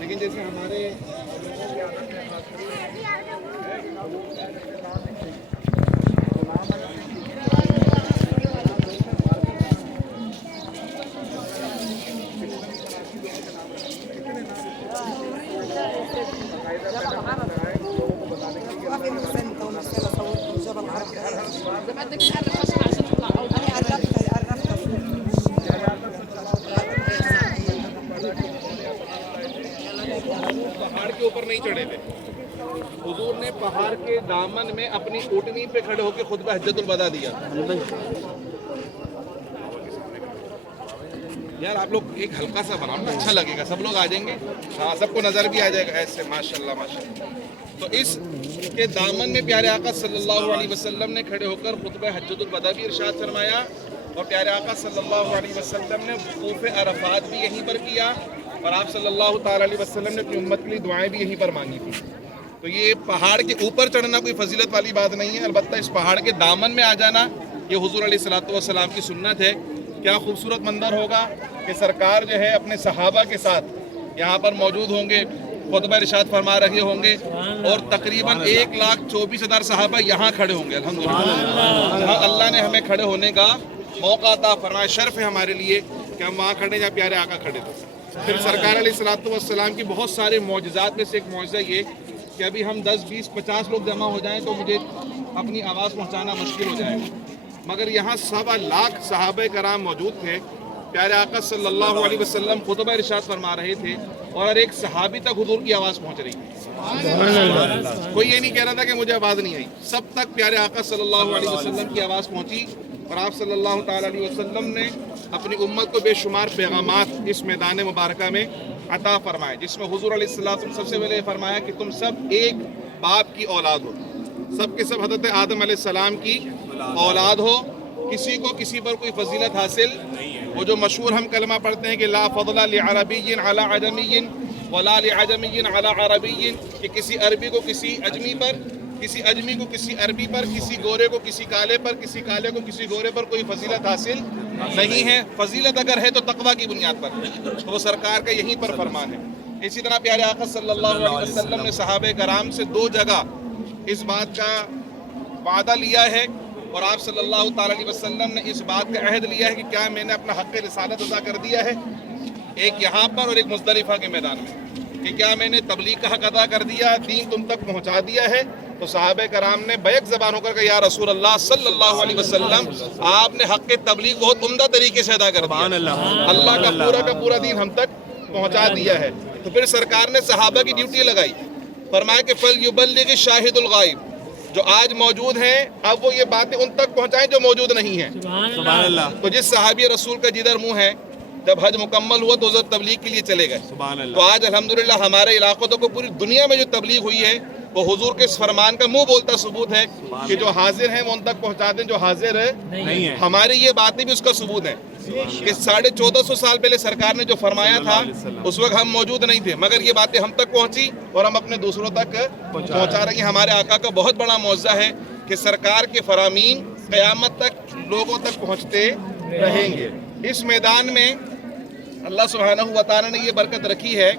لیکن جیسے ہمارے پہاڑ کے اوپر نہیں چڑھے تھے، حضور نے پہاڑ کے دامن میں اپنی اونٹنی پہ کھڑے ہو کے خطبہ حجۃ الوداع دیا۔ یار آپ لوگ ایک ہلکا سا بناؤ نا، اچھا لگے گا، سب لوگ آ جائیں گے، ہاں سب کو نظر بھی آ جائے گا ایسے، ماشاءاللہ ماشاءاللہ۔ تو اس کے دامن میں پیارے آقا صلی اللہ علیہ وسلم نے کھڑے ہو کر خطبہ حجۃ الوداع بھی ارشاد فرمایا، اور پیارے آقا صلی اللہ علیہ وسلم نے وقوف عرفات بھی یہیں پر کیا، اور آپ صلی اللہ تعالی علیہ وسلم نے اپنی امت کے لیے دعائیں بھی یہیں پر مانگی تھی۔ تو یہ پہاڑ کے اوپر چڑھنا کوئی فضیلت والی بات نہیں ہے، البتہ اس پہاڑ کے دامن میں آ جانا یہ حضور علیہ الصلوۃ والسلام کی سنت ہے۔ کیا خوبصورت منظر ہوگا کہ سرکار جو ہے اپنے صحابہ کے ساتھ یہاں پر موجود ہوں گے، خطبہ ارشاد فرما رہے ہوں گے، اور تقریباً 1,24,000 صحابہ یہاں کھڑے ہوں گے۔ الحمدللہ جہاں اللہ نے ہمیں کھڑے ہونے کا موقع عطا فرمایا، شرف ہے ہمارے لیے کہ ہم وہاں کھڑے جہاں پیارے آقا کھڑے تھے۔ پھر سرکار علیہ الصلوۃ والسلام کی بہت سارے معجزات میں سے ایک معجزہ یہ کہ ابھی ہم 10 20 50 لوگ جمع ہو جائیں تو مجھے اپنی آواز پہنچانا مشکل ہو جائے گا، مگر یہاں 1.25 لاکھ صحابہ کرام موجود تھے۔ پیارے آقا صلی اللہ علیہ وسلم خطبہ ارشاد فرما رہے تھے، اور ہر ایک صحابی تک حضور کی آواز پہنچ رہی تھی۔ کوئی یہ نہیں کہہ رہا تھا کہ مجھے آواز نہیں آئی، سب تک پیارے آقا صلی اللہ علیہ وسلم کی آواز پہنچی، اور آپ صلی اللہ تعالی علیہ وسلم نے اپنی امت کو بے شمار پیغامات اس میدان مبارکہ میں عطا فرمائے، جس میں حضور علیہ السلام سب سے پہلے فرمایا کہ تم سب ایک باپ کی اولاد ہو، سب کے سب حضرت آدم علیہ السلام کی اولاد ہو، کسی کو کسی پر کوئی فضیلت حاصل، وہ جو مشہور ہم کلمہ پڑھتے ہیں کہ لا فضل لعربی علی عجمی ولا لعجمی علی عربی، کہ کسی عربی کو کسی اجمی پر، کسی اجمی کو کسی عربی پر، کسی گورے کو کسی کالے پر، کسی کالے کو کسی گورے پر کوئی فضیلت حاصل نہیں ہے۔ فضیلت اگر ہے تو تقویٰ کی بنیاد پر، تو وہ سرکار کا یہیں پر فرمان ہے۔ اسی طرح پیارے آقا صلی اللہ علیہ وسلم نے صحابہ کرام سے 2 جگہ اس بات کا وعدہ لیا ہے، اور آپ صلی اللہ تعالی علیہ وسلم نے اس بات کا عہد لیا ہے کہ کیا میں نے اپنا حق رسالت ادا کر دیا ہے، ایک یہاں پر اور ایک مزدلفہ کے میدان میں، کہ کیا میں نے تبلیغ کا حق ادا کر دیا، دین تم تک پہنچا دیا ہے۔ تو صحابہ کرام نے بیک زبان ہو کر کہا یا رسول اللہ صلی اللہ علیہ وسلم، آپ نے حق تبلیغ بہت عمدہ طریقے سے ادا کر دیا، اللہ کا پورا دین ہم تک پہنچا دیا ہے۔ تو پھر سرکار نے صحابہ کی ڈیوٹی لگائی، فرمایا کہ فَلْيُبَلِّغِ الشَّاهِدُ الْغَائِبُ، جو آج موجود ہیں اب وہ یہ باتیں ان تک پہنچائیں جو موجود نہیں ہیں۔ سبحان اللہ۔ تو جس صحابی رسول کا جدھر منہ ہے، جب حج مکمل ہوا تو حضرت تبلیغ کے لیے چلے گئے، تو آج الحمدللہ ہمارے علاقوں تو پوری دنیا میں جو تبلیغ ہوئی ہے وہ حضور کے اس فرمان کا منہ بولتا ثبوت ہے کہ جو حاضر ہیں وہ ان تک پہنچا دیں، جو حاضر نہیں ہیں۔ ہماری یہ باتیں بھی اس کا ثبوت ہیں کہ 1450 سال پہلے سرکار نے جو فرمایا تھا اس وقت ہم موجود نہیں تھے، مگر یہ باتیں ہم تک پہنچی اور ہم اپنے دوسروں تک پہنچا رہے ہیں۔ ہمارے آقا کا بہت بڑا معجزہ ہے کہ سرکار کے فرامین قیامت تک لوگوں تک پہنچتے رہیں گے۔ اس میدان میں اللہ سبحانہ و تعالی نے یہ برکت رکھی ہے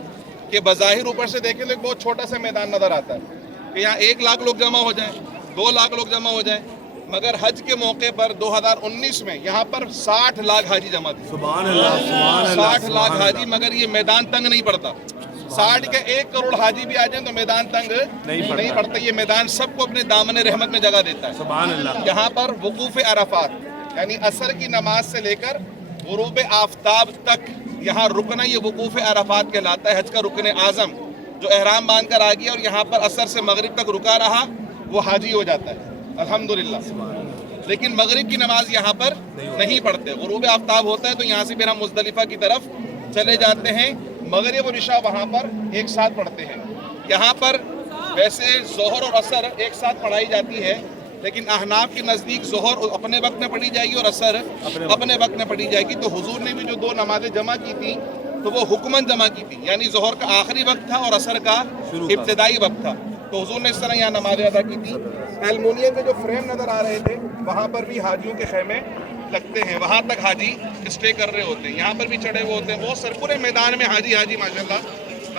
کہ بظاہر اوپر سے دیکھیں تو ایک بہت چھوٹا سا میدان نظر آتا ہے کہ یہاں 1 لاکھ لوگ جمع ہو جائیں، 2 لاکھ لوگ جمع ہو جائیں، مگر حج کے موقع پر 2019 میں یہاں پر 60 لاکھ حاجی جمع تھے۔ سبحان اللہ، 60 لاکھ حاجی، مگر یہ میدان تنگ نہیں پڑتا۔ 60 کے 1 کروڑ حاجی بھی آ جائیں تو میدان تنگ نہیں پڑتا، یہ میدان سب کو اپنے دامن رحمت میں جگہ دیتا ہے۔ سبحان اللہ۔ یہاں پر وقوف عرفات یعنی عصر کی نماز سے لے کر غروب آفتاب تک یہاں رکنا، یہ وقوف عرفات کہلاتا ہے۔ حج کا رکن اعظم جو احرام باندھ کر آ گیا اور یہاں پر عصر سے مغرب تک رکا رہا وہ حاجی ہو جاتا ہے الحمدللہ۔ لیکن مغرب کی نماز یہاں پر نہیں پڑھتے، غروب آفتاب ہوتا ہے تو یہاں سے پھر ہم مزدلفہ کی طرف چلے جاتے ہیں، مغرب اور عشاء وہاں پر ایک ساتھ پڑھتے ہیں۔ یہاں پر ویسے ظہر اور عصر ایک ساتھ پڑھائی جاتی ہے، لیکن احناف کے نزدیک ظہر اپنے وقت میں پڑھی جائے گی اور عصر اپنے وقت میں پڑھی جائے گی۔ تو حضور نے بھی جو 2 نمازیں جمع کی تھیں تو وہ حکماً جمع کی تھی، یعنی ظہر کا آخری وقت تھا اور عصر کا ابتدائی وقت تھا، تو حضور نے اس طرح یہاں نمازیں ادا کی تھی۔ المونیم میں جو فریم نظر آ رہے تھے وہاں پر بھی حاجیوں کے خیمے لگتے ہیں، وہاں تک حاجی اسٹے کر رہے ہوتے ہیں، یہاں پر بھی چڑھے ہوئے ہوتے ہیں، بہت سر پورے میدان میں حاجی ماشاءاللہ